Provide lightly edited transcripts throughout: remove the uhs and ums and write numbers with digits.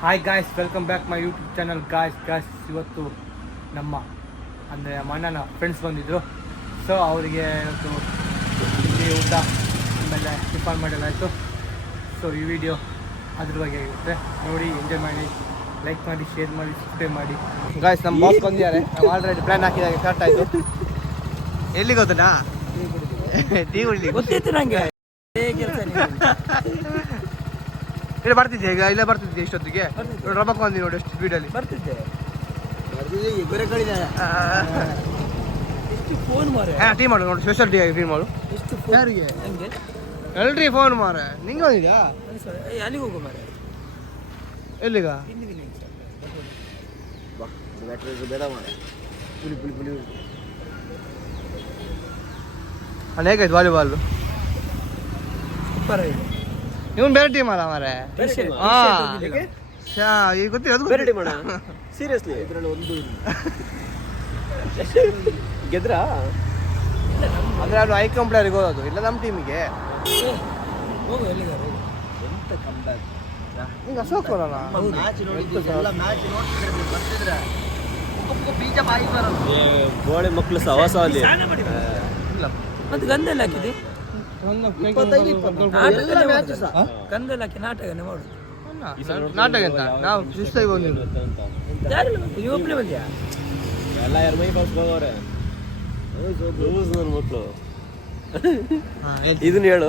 Hi guys, welcome back my YouTube channel. Guys ಇವತ್ತು ನಮ್ಮ ಅಂದರೆ ನಮ್ಮ ಅಣ್ಣನ ಫ್ರೆಂಡ್ಸ್ ಬಂದಿದ್ದರು. ಸೊ ಅವರಿಗೆ ಇವತ್ತು ಇಲ್ಲಿ ಊಟ ಆಮೇಲೆ ಟಿಫನ್ ಮಾಡಲಾಯಿತು. ಸೊ ಈ ವಿಡಿಯೋ ಅದ್ರ ಬಗ್ಗೆ ಆಗಿರುತ್ತೆ. ನೋಡಿ, ಎಂಜಾಯ್ ಮಾಡಿ, ಲೈಕ್ ಮಾಡಿ, ಶೇರ್ ಮಾಡಿ, ಸಬ್ಸ್ಕ್ರೈಬ್ ಮಾಡಿ. ಗಾಯ್ಸ್, ನಮ್ಮ ಬಾಸ್ ಬಂದಿದ್ದಾರೆ. ನಾವು ಆಲ್ರೆಡಿ ಪ್ಲ್ಯಾನ್ ಹಾಕಿದಾಗ ಸ್ಟಾರ್ಟ್ ಆಯಿತು. ಎಲ್ಲಿ ಗೊತ್ತನಾ? ಟೀ ಕುಡಿಲಿ ಗೊತ್ತಿತ್ತು ನನಗೆ. ಇಲ್ಲ ಬರ್ತಿದ್ದೆ, ಈಗ ಇಲ್ಲ ಬರ್ತಿದ್ದೆ ಇಷ್ಟೊತ್ತಿಗೆ. ನೋಡಿ ರಮಕ್ ಬಂದಿ ನೋಡಿ ಎಷ್ಟು ಸ್ಪೀಡಲ್ಲಿ ಬರ್ತಿದ್ದೆ. ಫೋನ್ ಮಾರೆ ಟೀ ಮಾಡು ನೋಡಿ, ಸ್ಪೆಷಲ್ ಟೀ ಆಗಿ ಟೀ ಮಾಡು. ಯಾರಿಗೆ? ಎಲ್ರಿ ಫೋನ್ ಮಾರೆ. ನಿಂಗೆ ಬಂದಿದ್ಯಾ? ಅಲ್ಲಿಗೆ ಹೋಗೋ ಮಾರೆ. ಎಲ್ಲಿಗ? ಅಣ್ಣ ಹೇಗಾಯ್ತು ವಾಲಿಬಾಲ್? ಸೂಪರ್ ಆಗಿದೆ. ಇವನು ಬೇರೆ ಟೀಮ್ ಅಲ್ಲ ಮಾರೆ. ಈಗ ಗೊತ್ತಿಲ್ಲ ಬೇರೆ ಟೀಮ್ ಅಣ್ಣ. ಸೀರಿಯಸ್ಲಿ ಇದರಲ್ಲಿ ಒಂದು ಗೆದ್ರ ಅಂದ್ರೆ ಅದು ಐಕಾನ್ ಪ್ಲೇಯರ್ಗೆ ಹೋಗೋದು, ಇಲ್ಲ ನಮ್ಮ ಟೀಮಿಗೆ. ಹೋಗು ಎಲ್ಲಿಗಾರು. ಎಂತ ಕಂಬ್ಯಾಕ್ ಈಗ ಅಶೋಕ್ ಬರೋಣ. ಗೋಳೆ ಮಕ್ಕಳು ಸವಾಸ ಅಲ್ಲಿ ಇಲ್ಲ ಮತ್ತೆ ಗಂಧೆಲ್ಲ ಹಾಕಿದೆ. ಗಂಧೆಲ್ಲ ಹಾಕಿ ನಾಟಕನೇ ಮಾಡುದು. ನಾಟಕ ಅಂತ ನಾವು ಶಿಸ್ತಾಗಿ ಬಂದಿದ್ದು. ನೀವು ಒಬ್ಬನೇ ಬಂದ್ಯಾ? ಎಲ್ಲ ಯಾರ ಮೈ ಕಳ್ಸಿ ಹೋಗೋರೆ ನನ್ನ ಮಕ್ಕಳು. ಇದನ್ನ ಹೇಳು.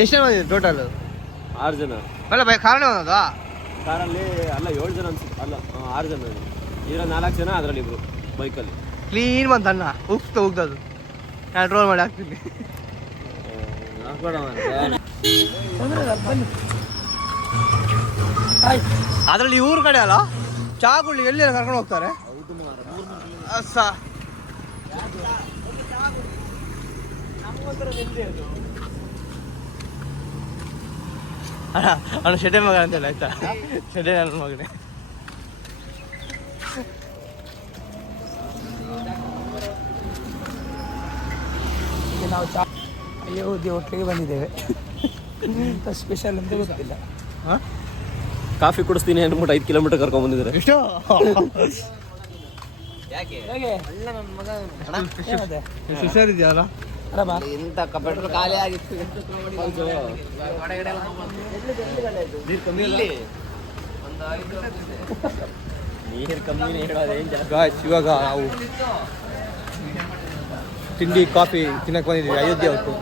ಎಷ್ಟು ಜನ ಬಂದಿದ್ದು ಟೋಟಲ್? 6 ಜನ. ಅಲ್ಲ ಬೈ ಕಾರಣ ಅನ್ನೋದಾ? ಕಾರಲ್ಲಿ ಅಲ್ಲ 7 ಜನ ಅನ್ಸುತ್ತೆ. ಅಲ್ಲ 6 ಜನ ಇರೋ 4 ಜನ, ಅದರಲ್ಲಿ ಇಬ್ರು ಬೈಕಲ್ಲಿ. ಕ್ಲೀನ್ ಬಂತ ಅನ್ನ ಉಗ್ತದು. ನಾನು ರೋಲ್ ಮಾಡಿ ಹಾಕ್ತೀನಿ. ಅದರಲ್ಲಿ ಊರ ಕಡೆ ಅಲ್ಲ, ಚಾಗುಳ್ಳಿ ಎಲ್ಲಿ ಕರ್ಕೊಂಡು ಹೋಗ್ತಾರೆ. ಅಣ್ಣ ಶೆಡೆ ಮಗ ಅಂತೇಳಿ ಆಯ್ತಾ? ಶೆಡೆ ನನ್ನ ಮಗನೇ. ನಾವು ಅಯೋಧ್ಯೆ ಹೋಟ್ಲಿಗೆ ಬಂದಿದ್ದೇವೆ. ಎಂತ ಸ್ಪೆಷಲ್ ಅಂತ ಗೊತ್ತಿಲ್ಲ. ಕಾಫಿ ಕುಡಿಸ್ತೀನಿ ಅಂದ್ಬಿಟ್ಟು 5 ಕಿಲೋಮೀಟರ್ ಕರ್ಕೊಂಡ್ ಬಂದಿದ್ದಾರೆ. ಎಷ್ಟು ಹುಷಾರಿದ್ಯಲ್ಲ? ಇಂತ ಕಪೆಟ್ರೋಲ್ ಖಾಲಿ ಆಗಿತ್ತು. ನೀರು ಕಮ್ಮಿನೇ ಹೇಳೋದೇನು ಜಾಸ್ತಿ. ಗಾಯ್ಸ್, ಇವಾಗ ನಾವು ತಿಂಡಿ ಕಾಫಿ ತಿನ್ನಕ್ಕೆ ಬಂದಿದ್ದೀವಿ ಅಯೋಧ್ಯೆ ಹೊತ್ತು.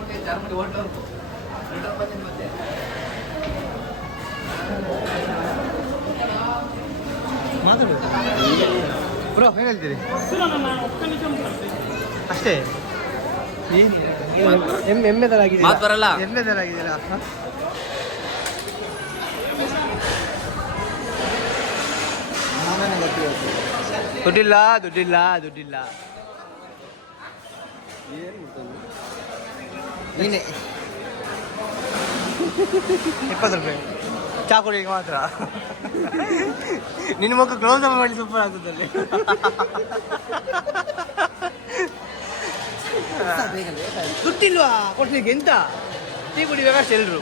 ಮಾತಾಡು ಬ್ರೋ, ಏನು ಹೇಳ್ತೀರಿ? ಅಷ್ಟೇ ಎಮ್ಮೆ ಥರ ಆಗಿದೆ. ಮಾತು ಬರಲ್ಲ. ಎಮ್ಮೆ ಥರ ಆಗಿದೆಯಲ್ಲ. ದುಡ್ಡಿಲ್ಲ ದುಡ್ಡಿಲ್ಲ ದುಡ್ಡಿಲ್ಲ. ನೀನೆ 20 ರೂಪಾಯಿ ಚಾಕುಳಿಗೆ ಮಾತ್ರ. ನಿನ್ನ ಮುಖ ಕ್ಲೋಸ್ ಅಪ್ ಮಾಡಿ ಸೂಪರ್ ಆಗ್ತದಲ್ಲಿ. ದುಡ್ಡಿಲ್ವಾ ಕೊಡ್ಲಿಕ್ಕೆ? ಎಂತ ಟೀ ಕುಡಿಬೇಕಷ್ಟೆ ಎಲ್ರು.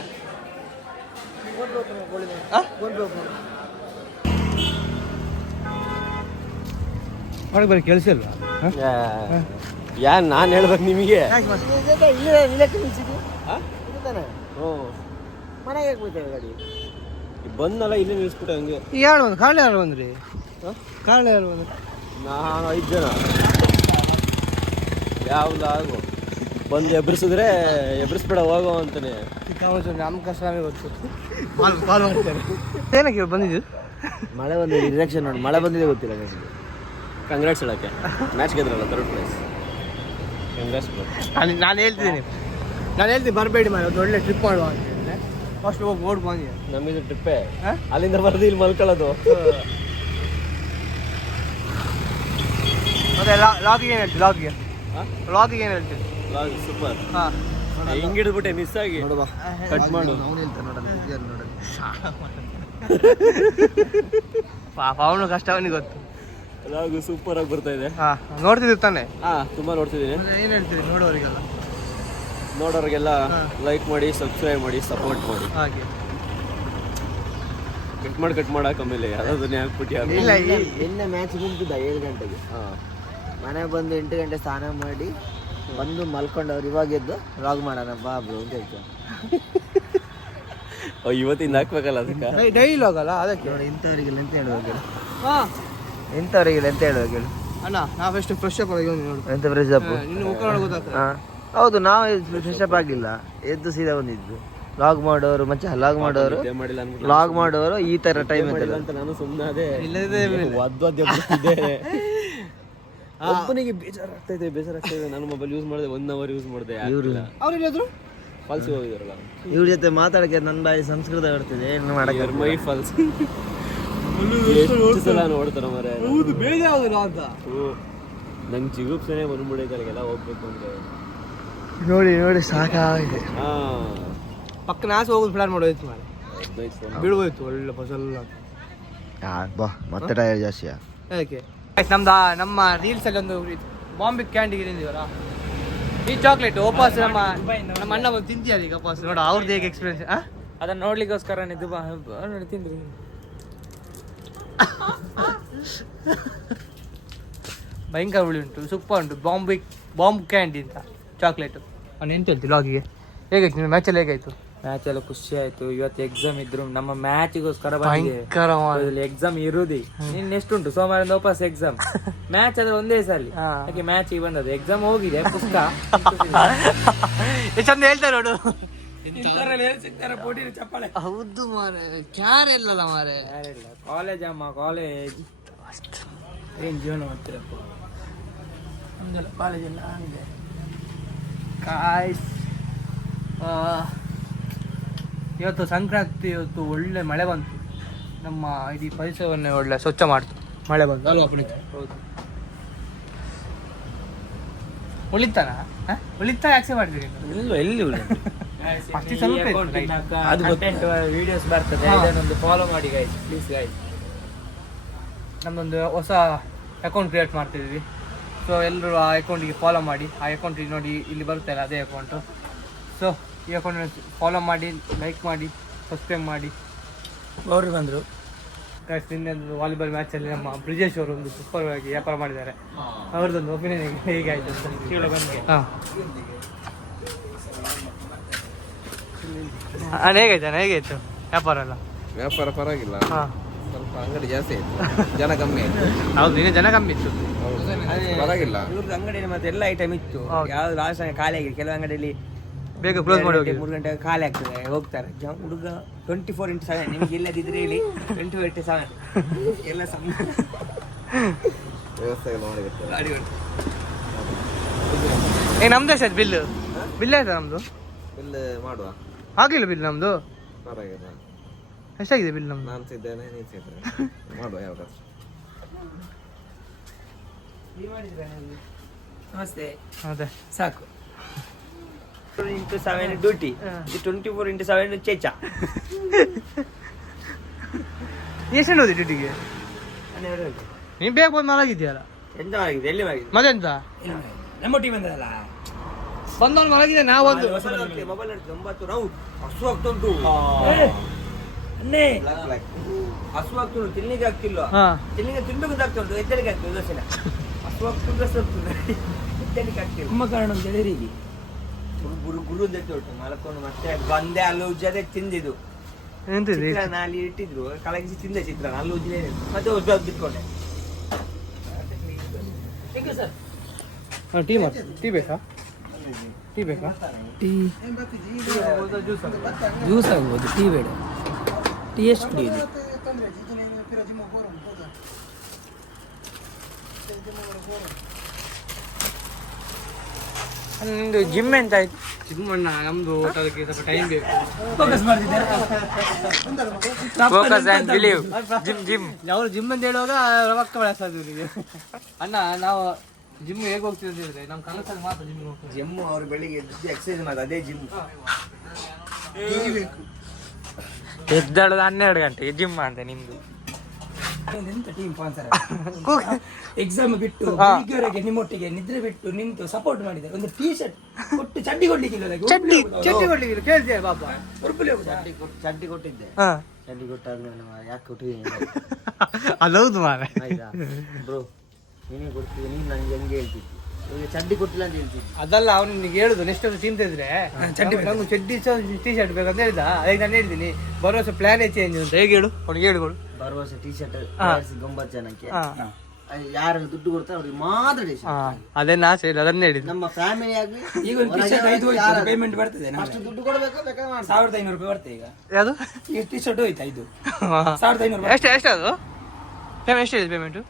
ಒಳಗೆ ಬರೀ ಕೆಲಸ ಇಲ್ವಾ? ಯಾನ್ ನಾನು ಹೇಳ್ಬೇಕು ನಿಮಗೆ? ಮನೆಗೆ ಹೋಗ್ಬಿಟ್ಟೆ ಗಾಡಿ ಬಂದಲ್ಲ, ಇಲ್ಲೇ ನಿಲ್ಸ್ಬಿಟ್ಟೆ ಹಂಗೆ. ಯಾರು ಬಂದು ಕಾರಣ ಯಾರು ಬಂದ್ರಿ? ಕಾರಣ ಯಾರು ಬಂದ್ರಿ? ನಾನು 5 ಜನ. ಯಾವ್ದು ಆಗು ಬಂದು ಎಬ್ರಿಸಿದ್ರೆ ಎಬ್ರಿಸ್ಬೇಡ ಹೋಗೋ ಅಂತಾನೆ. ನಮ್ಮ ಕಷ್ಟ ಗೊತ್ತು. ಕಾಲ್ ಮಾಡ್ತಾರೆ. ಏನಕ್ಕೆ ಬಂದಿದ್ದು? ಮಳೆ ಬಂದಿದೆ. ಡಿರೆಕ್ಷನ್ ನೋಡಿ, ಮಳೆ ಬಂದಿದೆ ಗೊತ್ತಿಲ್ಲ ನನಗೆ. ಕಂಗ್ರಾಟ್ಸ್ ಹೇಳಕ್ಕೆ. ಮ್ಯಾಚ್ ಗೆದ್ರಲ್ಲ 3rd ಪ್ಲೇಸ್. ಕಂಗ್ರಾಟ್ಸ್. ನಾನು ಹೇಳ್ತೀನಿ ಬರಬೇಡಿ ಮಾಡಿ, ಒಂದು ಒಳ್ಳೆ ಟ್ರಿಪ್ ಮಾಡುವ ಅಂತ ಹೇಳಿದ್ರೆ ಫಸ್ಟ್ ಹೋಗಿ ಓಡ್ ಬಂದಿದೆ. ನಮ್ಮಿದು ಟ್ರಿಪ್ಪೇ. ಅಲ್ಲಿಂದ ಬರೋದು ಇಲ್ಲಿ ಮಲ್ಕೊಳ್ಳೋದು. ಮತ್ತೆ ಲಾಗಿಗೆ ಏನು ಹೇಳ್ತೀವಿ? ಲಾಗಿಗೆ ಏನು ಹೇಳ್ತೀವಿ? ಸೂಪರ್. ಹಾಂ, ಹಿಂಗೆ ಹಿಡಿದ್ಬಿಟ್ಟೆ ಮಿಸ್ ಆಗಿ. ನೋಡುವ ಕಟ್ ಮಾಡು. ಪಾಪ ಅವನು ಕಷ್ಟವನಿಗೆ ಗೊತ್ತು. ಲಾಗು ಸೂಪರ್ ಆಗಿ ಬರ್ತಾ ಇದೆ. ಹಾಂ, ನೋಡ್ತಿದ್ದೀವಿ ತಾನೆ? ತುಂಬಾ ನೋಡ್ತಿದ್ದೀನಿ. ಏನು ಹೇಳ್ತೀರಿ ನೋಡೋರಿಗೆಲ್ಲ? ನೋಡೋರಿಗೆಲ್ಲ ಲೈಕ್ ಮಾಡಿ, ಸಬ್ಸ್ಕ್ರೈಬ್ ಮಾಡಿ, ಸಪೋರ್ಟ್ ಮಾಡಿ. ಹಾಗೆ ಕಟ್ ಮಾಡಕ್ಕೆ ಆಮೇಲೆ ಯಾವ್ದಾದ್ರು ಹಾಕ್ಬಿಟ್ಟು ಇಲ್ಲ ನಿನ್ನೆ ಮ್ಯಾಚ್ ಮುಗಿದ 7 ಗಂಟೆಗೆ. ಮನೆಗೆ ಬಂದು 8 ಗಂಟೆ ಸ್ನಾನ ಮಾಡಿ ಬಂದು ಮಲ್ಕೊಂಡವ್ರು ಇವಾಗ ಎದ್ದು ವ್ಲಾಗ್ ಮಾಡೋಣ ಬಾ ಬ್ರೋ ಅಂತ ಹೇಳ್ತಾರೆ. ಇವತ್ತಿಂದ ಹಾಕ್ಬೇಕಲ್ಲ ಅದಕ್ಕೆ ಡೈಲಿ ಹೋಗಲ್ಲ ಅದಕ್ಕೆ ನೋಡಿ ಇಂಥವ್ರಿಗೆಲ್ಲ ಎಂತ ಹೇಳುವಾಗ ಇಂಥವ್ರಿಗೆಲ್ಲ ಎಂತ ಹೇಳುವಾಗ ಹೇಳು ಅಣ್ಣ ನಾವು ಎಷ್ಟು ಫ್ರೆಶ್ ಅಪ್ ಆಗಿ ನೋಡಿ ಎಂತ ಫ್ರೆಶ್ ಅಪ್. ನಿನ್ನ ಮುಖ ಗೊತ್ತಾಗ್ತದೆ. ಹೌದು ನಾವು ಫ್ರೆಶ್ ಅಪ್ ಆಗಿಲ್ಲ, ಎದ್ದು ಸೀದಾ ಬಂದಿದ್ದು. ಲಾಗ್ ಮಾಡೋರು ಲಾಗ್ ಮಾಡೋರು ಲಾಗ್ ಮಾಡೋರು ಈ ತರ ಟೈಮ್ ಅಂತ ನಾನು ಸುಮ್ಮನೆ ಅದೇ ಒಬ್ಬನಿಗೆ ಬೇಜಾರಾಗ್ತಾ ಇದೆ. ನಾನು ಮೊಬೈಲ್ ಯೂಸ್ ಮಾಡಿದೆ 1 hour ಯೂಸ್ ಮಾಡಿದೆ. ಅವ್ರು ಹೇಳಿದ್ರು ಫಾಲ್ಸ್ ಹೋಗಿದಾರಲ್ಲ ಇವ್ರ ಜೊತೆ ಮಾತಾಡಕ್ಕೆ ನನ್ನ ಬಾಯಿ ಸಂಸ್ಕೃತ ಬರ್ತಿದೆ, ಏನು ಮಾಡಕ್ಕೆ ಮೈ ಫಾಲ್ಸ್ ಎಷ್ಟು ಸಲ ನೋಡ್ತಾರ ಮರೆ. ಹೌದು ಬೇಜಾರಾಗೋದಿಲ್ಲ ಅಂತ ನಂಗೆ ಜಿಗುಪ್ಸನೆ ಬಂದ್ಬಿಡೈತಲ್ಲ ಹೋಗ್ಬೇಕು ಅಂದ್ರೆ. ನೋಡಿ ನೋಡಿ ಸಾಕಾಗಿದೆ. ಪಕ್ಕನ ಆಸೆ ಹೋಗೋದು ಪ್ಲಾನ್ ಮಾಡೋಯ್ತು ಮಾರೆ, ಬೀಳ್ಬೋಯ್ತು ಒಳ್ಳೆ ಫಸಲ್. ಬಾ ಮತ್ತೆ ಟೈರ್ ಜಾಸ್ತಿ ಯಾಕೆ ನಮ್ಮ ರೀಲ್ಸ್ ಅಲ್ಲಿ ಒಂದು ಬಾಂಬೆ ಕ್ಯಾಂಡಿ ತಿಂದಿವಲ್ಲ ಈ ಚಾಕ್ಲೇಟ್ ವಾಪಸ್ ನಮ್ಮ ಅಣ್ಣ ಬಂದು ತಿಂತೀಯಲ್ಲ ಈಗ ವಾಪಸ್ ನೋಡ ಅವ್ರದ್ದು ಹೇಗೆ ಎಕ್ಸ್ಪೀರಿಯನ್ಸ್. ಅದನ್ನ ನೋಡ್ಲಿಕ್ಕೋಸ್ಕರ ಇದು ತಿಂದ್ರಿ ಭಯಂಕರ ಹುಳಿ ಉಂಟು, ಸೂಪರ್ ಉಂಟು. ಬಾಂಬ್ ಕ್ಯಾಂಡಿ ಅಂತ ಚಾಕ್ಲೇಟ್. ಅವ್ನು ಎಂತ ಹೇಳ್ತಿ ಲಾಗಿಗೆ ಹೇಗಾಯ್ತು ನಿಮ್ಮ ಮ್ಯಾಚಲ್ಲಿ ಹೇಗಾಯ್ತು? ಮ್ಯಾಚ್ ಎಲ್ಲ ಖುಷಿ ಆಯ್ತು. ಇವತ್ತು ಎಕ್ಸಾಮ್ ಇದ್ರು ನಮ್ಮ ಮ್ಯಾಚಿಗೋಸ್ಕರ ಭಯಂಕರ ಎಕ್ಸಾಮ್ ಇರುದಿ. ನಿನ್ನ ಎಷ್ಟುಂಟು ಸೋಮವಾರದಿಂದ ವಾಪಸ್ ಎಕ್ಸಾಮ್. ಮ್ಯಾಚ್ ಆದ್ರೆ ಒಂದೇ ಸಲ ಯಾಕೆ ಮ್ಯಾಚ್ ಬಂದದ್ದು, ಎಕ್ಸಾಮ್ ಹೋಗಿದೆ ಪುಸ್ತಕ ಚಂದ ಹೇಳ್ತಾರೆ ನೋಡು. ಚಪ್ಪಾಳೆ ಹೌದು ಮಾರೆ, ಕ್ಯಾರ್ ಇಲ್ಲಲ್ಲ ಮಾರೆ. ಕಾಲೇಜ್ ಅಮ್ಮ ಕಾಲೇಜ್ ಏನ್ ಜೀವನ ಮಾಡ್ತೀರಪ್ಪ. ಕಾಲೇಜ್ ಎಲ್ಲ ಹಂಗೆ ಕಾಯ್ಸ್. ಇವತ್ತು ಸಂಕ್ರಾಂತಿ, ಇವತ್ತು ಒಳ್ಳೆ ಮಳೆ ಬಂತು. ನಮ್ಮ ಇಡೀ ಪರಿಸರವನ್ನೇ ಒಳ್ಳೆ ಸ್ವಚ್ಛ ಮಾಡ್ತು ಮಳೆ ಬಂತು ಅಲ್ವಾ ಪುನೀತ್? ಹೌದು. ಉಳಿತಾನ ಆಕ್ಸೆಪ್ಟ್ ಮಾಡಿದ್ರಿ ಎಲ್ಲಿ ಅಷ್ಟು ಸ್ವಲ್ಪ ಅದು ವಿಡಿಯೋಸ್ ಬರ್ತದೆ, ಇದನ್ನೊಂದು ಫಾಲೋ ಮಾಡಿ ಗೈಸ್ ಪ್ಲೀಸ್ ಗೈಸ್. ನಮ್ಮದೊಂದು ಹೊಸ ಅಕೌಂಟ್ ಕ್ರಿಯೇಟ್ ಮಾಡ್ತಿದ್ವಿ. ಸೊ ಎಲ್ಲರೂ ಆ ಅಕೌಂಟಿಗೆ ಫಾಲೋ ಮಾಡಿ. ಆ ಅಕೌಂಟಿಗೆ ನೋಡಿ ಇಲ್ಲಿ ಬರುತ್ತೆ ಅಲ್ಲ ಅದೇ ಅಕೌಂಟು. ಸೊ ಈ ಅಕೌಂಟ್ ಫಾಲೋ ಮಾಡಿ, ಲೈಕ್ ಮಾಡಿ, ಸಬ್ಸ್ಕ್ರೈಬ್ ಮಾಡಿ. ಅವರು ಬಂದರು ಗೈಸ್, ನಿನ್ನೆ ವಾಲಿಬಾಲ್ ಮ್ಯಾಚಲ್ಲಿ ನಮ್ಮ ಬ್ರಿಜೇಶ್ ಅವರು ಒಂದು ಸೂಪರ್ ಆಗಿ ವ್ಯಾಪಾರ ಮಾಡಿದ್ದಾರೆ. ಅವ್ರದ್ದೊಂದು ಒಪಿನಿಯನ್ ಹೇಗಾಯ್ತು ಅಂತ ಹಾಂ ಹೇಗಾಯ್ತು ವ್ಯಾಪಾರ ಎಲ್ಲ? ವ್ಯಾಪಾರ ಪರವಾಗಿಲ್ಲ, ಹಾಂ ಸ್ವಲ್ಪ ಅಂಗಡಿ ಜಾಸ್ತಿ ಆಯ್ತು, ಜನ ಕಮ್ಮಿ ಆಯ್ತು. ಹೌದು, ನಿನ್ನೆ ಜನ ಕಮ್ಮಿ ಇತ್ತು. ಪರವಾಗಿಲ್ಲ. ಇವ್ರದ್ದು ಅಂಗಡಿಯಲ್ಲಿ ಮತ್ತೆ ಎಲ್ಲ ಐಟಮ್ ಇತ್ತು. ಯಾವ್ದು ಲಾಸ್ಟ್ ಖಾಲಿ ಆಗಿದೆ. ಕೆಲವು ಅಂಗಡಿಯಲ್ಲಿ ಬೇಗ ಕ್ಲೋಸ್ ಮಾಡಿ ಹೋಗಿ 3 ಗಂಟೆಗೆ ಖಾಲಿ ಆಗ್ತದೆ, ಹೋಗ್ತಾರೆ ಹುಡುಗ. 24x7 ನಿಮ್ಗೆ ಇಲ್ಲದಿದ್ರೆ ಹೇಳಿ 24x7 ಎಲ್ಲ ವ್ಯವಸ್ಥೆ ಮಾಡಿರುತ್ತೆ. ನಮ್ದು ಎಷ್ಟಾಯ್ತು ಬಿಲ್ ಆಯ್ತಾ ನಮ್ದು? ಬಿಲ್ ಮಾಡುವ ಆಗಿಲ್ಲ ಬಿಲ್ ನಮ್ದು. ಪರವಾಗಿಲ್ಲ. ಎಷ್ಟಾಗಿದೆ ಬಿಲ್ ನಮ್ದು? ನಾನು ಸಿದ್ದೇನೆ, ನೀನು ಸಿದ್ದೇನೆ, ಮಾಡುವ ಯಾವಾಗ. ನಮಸ್ತೆ. ಅದೇ ಸಾಕು. 24x7 duty, 24x7 ಚೇಚಾ. ಎಷ್ಟು ಹೋದಿ ಡ್ಯೂಟಿಗೆ? ನೀನು ಬೇಗ ಬಂದು ಮಲಗಿದ್ಯಲ್ಲ. ಎಂತ ಆಗಿದೆ? ಎಲ್ಲಿ ಆಗಿದೆ? ಮತ್ತೆಂತ ನಮ್ಮ ಟೀಮ್ ಬಂದಲ್ಲ, ಬಂದವನು ಮಲಗಿದೆ. ನಾವೊಂದು ಮೊಬೈಲ್ 9 ರೌಂಡ್ ಹಸು ಆಗ್ತಾ ಉಂಟು. ಅನ್ನೇ ಹಸು ಆಗ್ತಾ ಉಂಟು, ತಿನ್ಲಿಕ್ಕೆ ಆಗ್ತಿಲ್ಲ. ತಿನ್ಲಿಕ್ಕೆ ತಿನ್ಬೇಕು ಆಗ್ತಾ ಉಂಟು, ಎತ್ತಲಿಕ್ಕೆ ಆಗ್ತದೆ ದೋಸೆನ. ಹಸು ಆಗ್ತದೆ ಎತ್ತಲಿಕ್ಕೆ ಆಗ್ತಿಲ್ಲ. ನಮ್ಮ ಕಾರಣ ಗೆಳೆಯರಿಗೆ ಗುರು ಅಂತ ಉಂಟು. ಮಲಕೊಂಡು ಮತ್ತೆ ಬಂದೆ, ಅಲ್ಲಿ ಉಜ್ಜದೆ ತಿಂದಿದ್ದು ಚಿತ್ರಾನ್ನ ಅಲ್ಲಿ ಇಟ್ಟಿದ್ರು, ಕಲಗಿಸಿ ತಿಂದೆ ಚಿತ್ರಾನ್ನ ಅಲ್ಲಿ ಉಜ್ಜಲೇ ಮತ್ತೆ ಬಿಟ್ಕೊಂಡೆ. ಟೀ ಬೇಕಾ? ಜ್ಯೂಸ್ ಆಗ್ಬೋದು, ಟೀ ಬೇಡ. ಟೀ ಎಷ್ಟು ಕುಡಿಯೋದು? ನಿಮ್ದು ಜಿಮ್ ಎಂತ ಆಯ್ತು? ಜಿಮ್ ಅಣ್ಣ ನಮ್ದು ಅದಕ್ಕೆ ಸ್ವಲ್ಪ ಟೈಮ್ ಬೇಕು. ಫೋಕಸ್ ಮಾಡ್ತಿದ್ದಾರೆ. Focus and believe. ಜಿಮ್ ನಾವು ಜಿಮ್ ಅಂತ ಹೇಳುವಾಗ ರೊಕ್ಕ ಬಳಸೋದು ಅಣ್ಣ. ನಾವು ಜಿಮ್ ಹೇಗೆ ಹೋಗ್ತೀವಿ ಅಂತ ಹೇಳಿದ್ರೆ ನಮ್ಮ ಕನಸಲ್ಲಿ ಮಾತ್ರ ಜಿಮ್ ಹೋಗ್ತೀವಿ. ಜಿಮ್ ಅವ್ರು ಬೆಳಿಗ್ಗೆ ಎದ್ದು ಎಕ್ಸರ್ಸೈಸ್ ಮಾಡೋದು, ಅದೇ ಜಿಮ್. ಎದ್ದಾಳೋದು 12 ಗಂಟೆಗೆ ಜಿಮ್ ಅಂತ ನಿಮ್ದು. ಎಂತ ಟೀಮ್ ಸ್ಪಾನ್ಸರ್ ಎಕ್ಸಾಮ್ ಬಿಟ್ಟು ಬೆಳಿಗ್ಗೆವರೆಗೆ ನಿಮ್ಮೊಟ್ಟಿಗೆ ನಿದ್ರೆ ಬಿಟ್ಟು ನಿಂತು ಸಪೋರ್ಟ್ ಮಾಡಿದ್ದಾರೆ. ಒಂದು ಟೀ ಶರ್ಟ್ ಕೊಟ್ಟು ಚಡ್ಡಿ ಕೊಡ್ಲಿಕ್ಕಿಲ್ಲ. ಚಡ್ಡಿ ಕೊಡ್ಲಿಕ್ಕಿಲ್ಲ, ಕೇಳ್ತೀಯ ಪಾಪ. ಚಡ್ಡಿ ಕೊಟ್ಟಿದ್ದೆ, ಚಡ್ಡಿ ಕೊಟ್ಟಾದ್ಮೇಲೆ ಯಾಕೆ ಕೊಟ್ಟಿದ್ದೀನಿ ಅದೌದು ಮಾರೆ. ಆಯ್ತಾ ಬ್ರೋ, ನೀನೇ ಕೊಡ್ತೀವಿ, ನೀನು ನನಗೆ ಹೆಂಗೆ ಹೇಳ್ತಿದ್ದಿ, ಈಗ ಚಡ್ಡಿ ಕೊಟ್ಟಿಲ್ಲ ಅಂತ ಹೇಳ್ತಿದ್ದಿ. ಅದಲ್ಲ ಅವ್ನು ನಿನಗೆ ಹೇಳುದು ನೆಕ್ಸ್ಟ್ ವರ್ಷ ತಿಂತಿದ್ರೆ ನಂಗೆ ಚಡ್ಡಿ ಟೀ ಶರ್ಟ್ ಬೇಕಂತ ಹೇಳ್ದ. ಅದಕ್ಕೆ ನಾನು ಹೇಳ್ತೀನಿ ಬರೋ ವರ್ಷ ಪ್ಲಾನೇ ಚೇಂಜ್ ಅಂತ. ಹೇಗೆ ಹೇಳು ಅವ್ನಿಗೆ ಹೇಳುಗಳು. ಬರುವ ವರ್ಷ ಟೀ ಶರ್ಟ್ 9 ಜನಕ್ಕೆ ಯಾರು ದುಡ್ಡು ಕೊಡ್ತಾರೆ ಅವ್ರಿಗೆ ಮಾತ್ರ ಟೀ ಶರ್ಟ್. ಅದೇ ನಾ ಸರಿ ಅದನ್ನೇ ಹೇಳಿದ್ದು. ನಮ್ಮ ಫ್ಯಾಮಿಲಿ ಆಗಲಿ ಈಗ ಒಂದು ಟಿ ಶರ್ಟ್ 5 ಪೇಮೆಂಟ್ ಬರ್ತದೆ ಅಷ್ಟು ದುಡ್ಡು ಕೊಡಬೇಕು, ಬೇಕಾದ್ರೆ ಮಾಡಿ. 1500 ರೂಪಾಯಿ ಬರ್ತದೆ ಈಗ. ಯಾವುದು ಈ ಟಿ ಶರ್ಟ್ ಹೋಯ್ತಾ ಇದು 1500 ಎಷ್ಟು ಅದು ಪೇಮೆಂಟ್ ಎಷ್ಟು ಇದೆ ಪೇಮೆಂಟು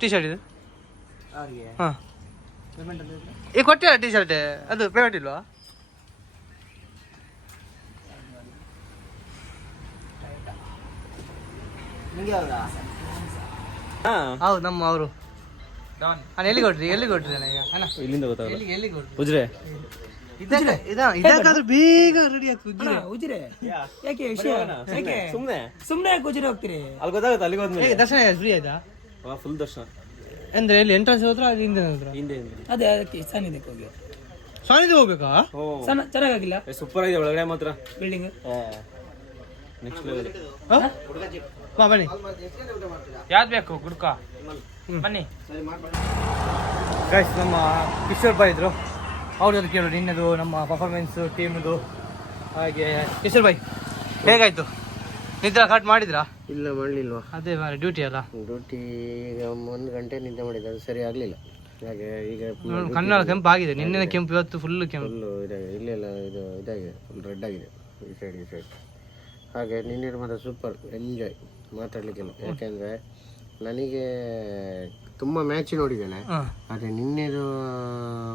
ಟೀ ಶರ್ಟ್ ಇದು? ಅವ್ರಿಗೆ ಹಾಂ ಪೇಮೆಂಟ್ ಅಂತ ಹೇಳಿದ್ರೆ ಈಗ ಕೊಟ್ಟಿಲ್ಲ ಟೀ ಶರ್ಟ್ ಅದು ಪೇಮೆಂಟ್ ಇಲ್ವಾ? ನಿಮಗೆ ಯಾವ್ದಾ? ಹೌದು ನಮ್ಮ ಅವರು ಅಣ್ಣ ಎಲ್ಲಿ ಕೊಟ್ರಿ ಅಣ್ಣ ಈಗ ಅಣ್ಣ ಇಲ್ಲಿಂದ ಗೊತ್ತಾಗಲ್ಲ. ಎಲ್ಲಿ ಕೊಟ್ರಿ? ಉಜ್ರೆ ಇದಕ್ಕಾದ್ರೂ ಬೇಗ ರೆಡಿ ಆಗ್ತದೆ. ಉಜಿರೆ ಯಾಕೆ ವಿಷಯ ಯಾಕೆ ಸುಮ್ಮನೆ ಯಾಕೆ ಉಜಿರೆ ಹೋಗ್ತೀರಿ? ಅಲ್ಲಿ ಗೊತ್ತಾಗುತ್ತೆ. ಅಲ್ಲಿಗೆ ಹೋದ್ಮೇಲೆ ದರ್ಶನ ಫ್ರೀ ಆಯ್ತಾ? ಫುಲ್ ದರ್ಶನ. ಅಂದ್ರೆ ಎಲ್ಲಿ ಎಂಟ್ರೆನ್ಸ್ ಹೋದ್ರ ಅದು ಹಿಂದೆ ಹೋದ್ರ? ಹಿಂದೆ ಅದೇ ಅದಕ್ಕೆ ಸನ್ನಿಧಿಕ್ಕೆ ಹೋಗಿ ಸಾನಿಧ್ಯ ಹೋಗ್ಬೇಕಾ? ಚೆನ್ನಾಗಿಲ್ಲ ಸೂಪರ್ ಆಗಿದೆ ಒಳಗಡೆ ಮಾತ್ರ. Building next level. ಬಾ ಬನ್ನಿ. ಯಾವ್ದು ಬೇಕು ಗುಡ್ಕ ಬನ್ನಿ. ಗೈಸ್ ನಮ್ಮ ಕಿಶೋರ್ ಬಾಯ್ ಇದ್ರು, ಅವ್ರ ಜೊತೆ ಕೇಳು ನಿನ್ನದು ನಮ್ಮ ಪರ್ಫಾರ್ಮೆನ್ಸು ಟೀಮ್ದು. ಹಾಗೆ ಕಿಶೋರ್ ಬಾಯ್ ಹೇಗಾಯ್ತು? ನಿದ್ರೆ ಕಟ್ ಮಾಡಿದ್ರಾ? ಇಲ್ಲ ಮಾಡಲಿಲ್ವಾ? ಅದೇ ಮಾರೆ ಡ್ಯೂಟಿ ಅಲ್ಲ. ಡ್ಯೂಟಿ ಈಗ 1 ಗಂಟೆ ನಿದ್ದೆ ಮಾಡಿದ್ದೆ, ಅದು ಸರಿ ಆಗಲಿಲ್ಲ. ಹಾಗೆ ಈಗ ಕಣ್ಣೆಲ್ಲ ಕೆಂಪು ಆಗಿದೆ. ನಿನ್ನೆ ಕೆಂಪು, ಇವತ್ತು ಫುಲ್ಲು ಕೆಂಪು. ಫುಲ್ಲು ಇದಾಗಿದೆ, ಇಲ್ಲೆಲ್ಲ ಇದಾಗಿದೆ, ಫುಲ್ ರೆಡ್ ಆಗಿದೆ ಈ ಸೈಡ್. ಹಾಗೆ ನಿನ್ನೆ ಮಾತ್ರ ಸೂಪರ್ ಎಂಜಾಯ್, ಮಾತಾಡಲಿಕ್ಕೆಲ್ಲ. ಯಾಕೆಂದರೆ ನನಗೆ ತುಂಬ ಮ್ಯಾಚ್ ನೋಡಿದ್ದೇನೆ, ಆದರೆ ನಿನ್ನೆದು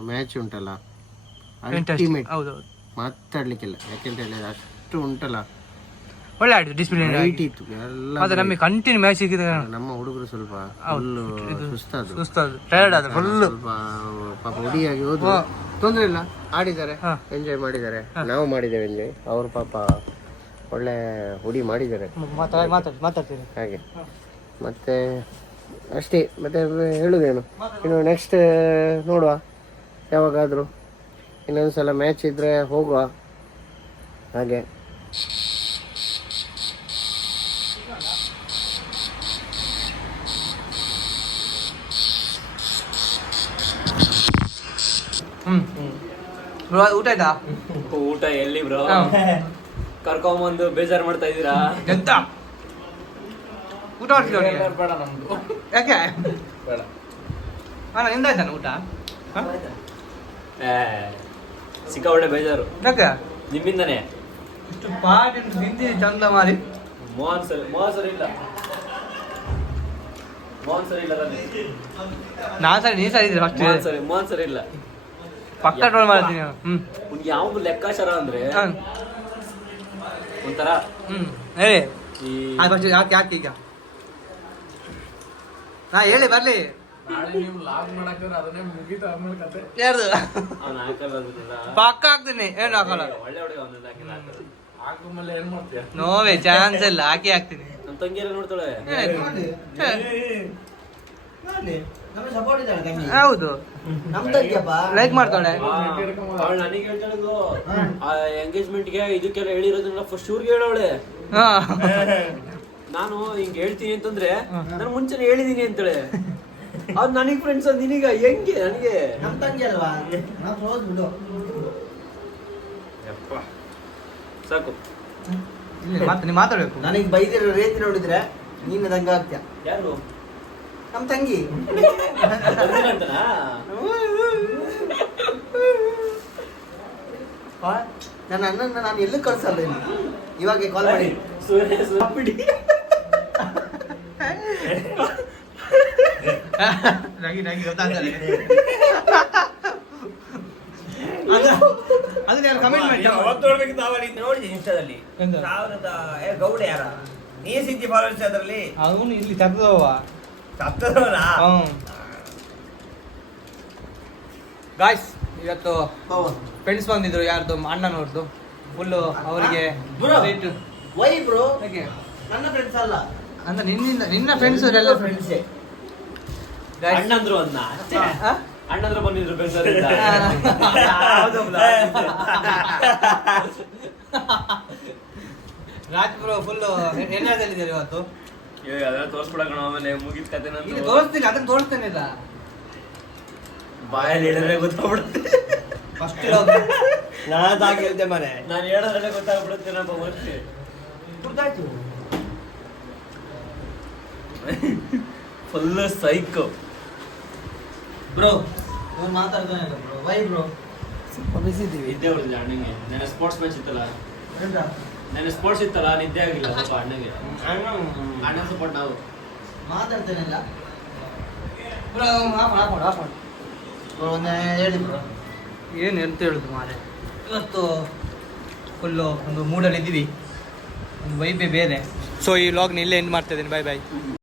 ಮ್ಯಾಚ್ ಉಂಟಲ್ಲ ಅಲ್ಟಿಮೇಟ್, ಹೌದೌದು, ಮಾತಾಡಲಿಕ್ಕಿಲ್ಲ. ಯಾಕೆಂತ ಹೇಳಿದ್ರೆ ಅಷ್ಟು ಉಂಟಲ್ಲ, ಒಳ್ಳೆ ಆಡಿದ್ದು, ಡಿಸಿಪ್ಲಿನ್ ರೈಟ್ ಇತ್ತು ಎಲ್ಲ. ಮತ್ತೆ ನಮಗೆ ಕಂಟಿನ್ಯೂ ಮ್ಯಾಚ್ ಸಿಕ್ಕಿದೆ. ನಮ್ಮ ಹುಡುಗರು ಸ್ವಲ್ಪ ಫುಲ್ಲು ಸುಸ್ತಾದ್ರು, ಟಯರ್ಡ್ ಆದ್ರೆ ಫುಲ್ಲು. ಸ್ವಲ್ಪ ಪಾಪ ಹುಡಿಯಾಗಿ ಹೋದ್ರು, ತೊಂದರೆ ಇಲ್ಲ, ಆಡಿದ್ದಾರೆ, ಎಂಜಾಯ್ ಮಾಡಿದ್ದಾರೆ, ನಾವು ಮಾಡಿದ್ದೇವೆ ಎಂಜಾಯ್. ಅವರು ಪಾಪ ಒಳ್ಳೆ ಹುಡಿ ಮಾಡಿದ್ದಾರೆ. ಮಾತಾಡ್ತೀನಿ ಹಾಗೆ ಮತ್ತೆ ಅಷ್ಟೇ. ಮತ್ತೆ ಹೇಳುದೇನು, ಇನ್ನು ನೆಕ್ಸ್ಟ್ ನೋಡುವ, ಯಾವಾಗಾದರೂ ಇನ್ನೊಂದ್ಸಲ ಮ್ಯಾಚ್ ಇದ್ರೆ ಹೋಗುವ. ಹಾಗೆ ಊಟ ಆಯ್ತಾ? ಊಟ ಎಲ್ಲಿ ಬ್ರೋ, ಕರ್ಕೊಂಬಂದು ಬೇಜಾರು ಮಾಡ್ತಾ ಇದ್ದೀರಾ? ಎಂತ ಊಟ ಮಾಡ್ತೀವಿ? ಬೇಡ ನಮ್ದು. ಯಾಕೆ ಬೇಡ. ಅಣ್ಣ ನಿಂದಾಯ್ತಾನ ಊಟ? ಸಿಕ್ಕಾಪಟ್ಟೆ ಬೇಜಾರು. ಯಾಕೆ ನಿಮ್ಮಿಂದನೇ. ಇಷ್ಟು ಪಾಟಿ ನಿಂತಿ ಚಂದ ಮಾರಿ. ಮೋಹನ್ ಸರಿ ಇಲ್ಲ. ನಾ ಸರಿ ನೀ ಸರಿ ಇದ್ರೆ ಫಸ್ಟ್ ಮೋಹನ್ ಸರಿ ಇಲ್ಲ. ಪಕ್ಕ ಟ್ರೋಲ್ ಮಾಡ್ತೀನಿ. ಉನ್ಗೆ ಯಾವ ಲೆಕ್ಕಾಚಾರ ಅಂದ್ರೆ ಒಂಥರ ಹೇಳಿ ಈ ಯಾಕೆ ಯಾಕೆ ಈಗ ನಾ ಹೇಳಿ ಬರ್ಲಿ. ಯಾರ್ದು ಅವ್ನ ಹಾಕಲ್ಲ ಅದನ್ನೆಲ್ಲ. ಪಕ್ಕ ಹಾಕ್ತೀನಿ, ಏನು ಹಾಕಲ್ಲ. ಒಳ್ಳೆ ಹುಡುಗ ಅವನ್ನೆಲ್ಲ ಹಾಕಿಲ್ಲ. ನೋವೇ ಚಾನ್ಸ್ ಇಲ್ಲ, ಹಾಕಿ ಹಾಕ್ತೀನಿ. ನಮ್ಮ ತಂಗಿಯಲ್ಲ ನೋಡ್ತಾಳೆ. ಹೌದು, ಲೈಕ್ ಮಾಡ್ತಾಳೆ. ಅವಳು ನನಗೆ ಹೇಳ್ತಾಳು, ಆ ಎಂಗೇಜ್ಮೆಂಟ್ಗೆ ಇದಕ್ಕೆಲ್ಲ ಹೇಳಿರೋದನ್ನ ಫಸ್ಟ್ ಇವ್ರಿಗೆ ಹೇಳವಳೆ. ನಾನು ಹಿಂಗ್ ಹೇಳ್ತೀನಿ ಅಂತಂದ್ರೆ ನಾನು ಮುಂಚೆನೆ ಹೇಳಿದೀನಿ ಅಂತೇಳೆ. ಅವ್ರು ನನಗೆ ಫ್ರೆಂಡ್ಸ್ ಅಂತ ನಿನಗ ಹೆಂಗೆ? ನನಗೆ ನಮ್ಮ ತಂಗಿ ಅಲ್ವಾ, ಸಾಕು. ನೀ ಮಾತಾಡ್ಬೇಕು. ನನಗೆ ಬೈದಿರೋ ರೀತಿ ನೋಡಿದ್ರೆ ನೀನು ದಂಗ ಆಗ್ತೀಯ. ಯಾರು? ನಮ್ಮ ತಂಗಿ. ಅಂತನಾ? ನನ್ನ ಅಣ್ಣನ ನಾನು ಎಲ್ಲೂ ಕಳ್ಸಲ್ಲ, ಇವಾಗ ಕಾಲ್ ಮಾಡಿ ಬಿಡಿ. ಅದನ್ನ ಕಮೆಂಟ್ ಮಾಡಿ ನೋಡಿದ್ದೀನಿ ಇನ್ಸ್ಟಾದಲ್ಲಿ. ಗೌಡ ಯಾರ ನೀ ಸಿದ್ಧಿ ಫಾಲೋವರ್ಸ್ ಅದರಲ್ಲಿ ಅವನು ಇಲ್ಲಿ ತಪ್ಪದವ. ಗಾಯ್ಸ್, ಇವತ್ತು ಫ್ರೆಂಡ್ಸ್ ಬಂದಿದ್ರು, ಯಾರ್ದು ಅಣ್ಣನವ್ರದ್ದು. ಫುಲ್ಲು ಅವರಿಗೆ ವೈ ಬ್ರೋ, ಹೇಗೆ ನನ್ನ ಫ್ರೆಂಡ್ಸ್ ಅಲ್ಲ ಅಂತ ನಿನ್ನ ಫ್ರೆಂಡ್ಸ್ ಎಲ್ಲ ಫ್ರೆಂಡ್ಸೇ. ಅಣ್ಣಂದ್ರು ಅನ್ನ ಅಣ್ಣಂದ್ರು ಬಂದಿದ್ರು ಬೆಂಗಳೂರಿಂದ. ರಾಜ್ ಬ್ರೋ ಫುಲ್ ಎನರ್ಜಲ್ಲಿದ್ದಾರೆ ಇವತ್ತು. ಅದೆಲ್ಲ ತೋರಿಸ್ಬಿಡೋಣ ಆಮೇಲೆ ಮುಗಿದ ಕತೆ ಈಗ ತೋರಿಸ್ತೀನಿ, ಅದನ್ನ ತೋರಿಸ್ತೇನೆ ಇಲ್ಲ. ಬಾಯಲ್ಲಿ ಹೇಳಿದ್ರೆ ಗೊತ್ತಾಗ್ಬಿಡುತ್ತೆ. ಫಸ್ಟ್ ನಾನು ಹಾಗೆ ಹೇಳ್ತೆ ಮನೆ ನಾನು ಹೇಳೋದ್ರಲ್ಲೇ ಗೊತ್ತಾಗ್ಬಿಡುತ್ತೆ ನಮ್ಮ ಮತ್ತೆ. ಕುಡ್ದಾಯ್ತು ಫುಲ್ ಸೈಕೋ ಬ್ರೋ. ಇವ್ನು ಮಾತಾಡ್ತಾನೆ ಇಲ್ಲ ಬ್ರೋ. Why bro? ಸ್ವಲ್ಪ ಬಿಸಿ ಇದ್ದೀವಿ. ನಿದ್ದೆ ಹೊಡೆದಿಲ್ಲ ಅಣ್ಣಂಗೆ. ನೆನ್ನೆ ಸ್ಪೋರ್ಟ್ಸ್ ಮ್ಯಾಚ್ ಇತ್ತಲ್ಲ, ನೆನ್ನೆ ಸ್ಪೋರ್ಟ್ಸ್ ಇತ್ತಲ್ಲ, ನಿದ್ದೆ ಆಗಿಲ್ಲ ಸ್ವಲ್ಪ ಅಣ್ಣಗೆ. ಅಣ್ಣ ಸಪೋರ್ಟ್ ನಾವು ಮಾತಾಡ್ತಾನೆ ಇಲ್ಲ ಬ್ರೋ. ಆಫ್ ಮಾಡಿ ಬ್ರೋ. ಹೇಳಿ ಬ್ರೋ. ಏನು ಎಂತ ಹೇಳುದು ಮಾರೆ, ಇವತ್ತು ಫುಲ್ಲು ಒಂದು ಮೂಡಲ್ಲಿ ಇದ್ದೀವಿ, ಒಂದು ವೈಬೇ ಬೇರೆ. ಸೊ ಈ ವ್ಲಾಗ್ನ ಇಲ್ಲೇ ಎಂಡ್ ಮಾಡ್ತಾ ಇದ್ದೀನಿ. ಬಾಯ್ ಬಾಯ್.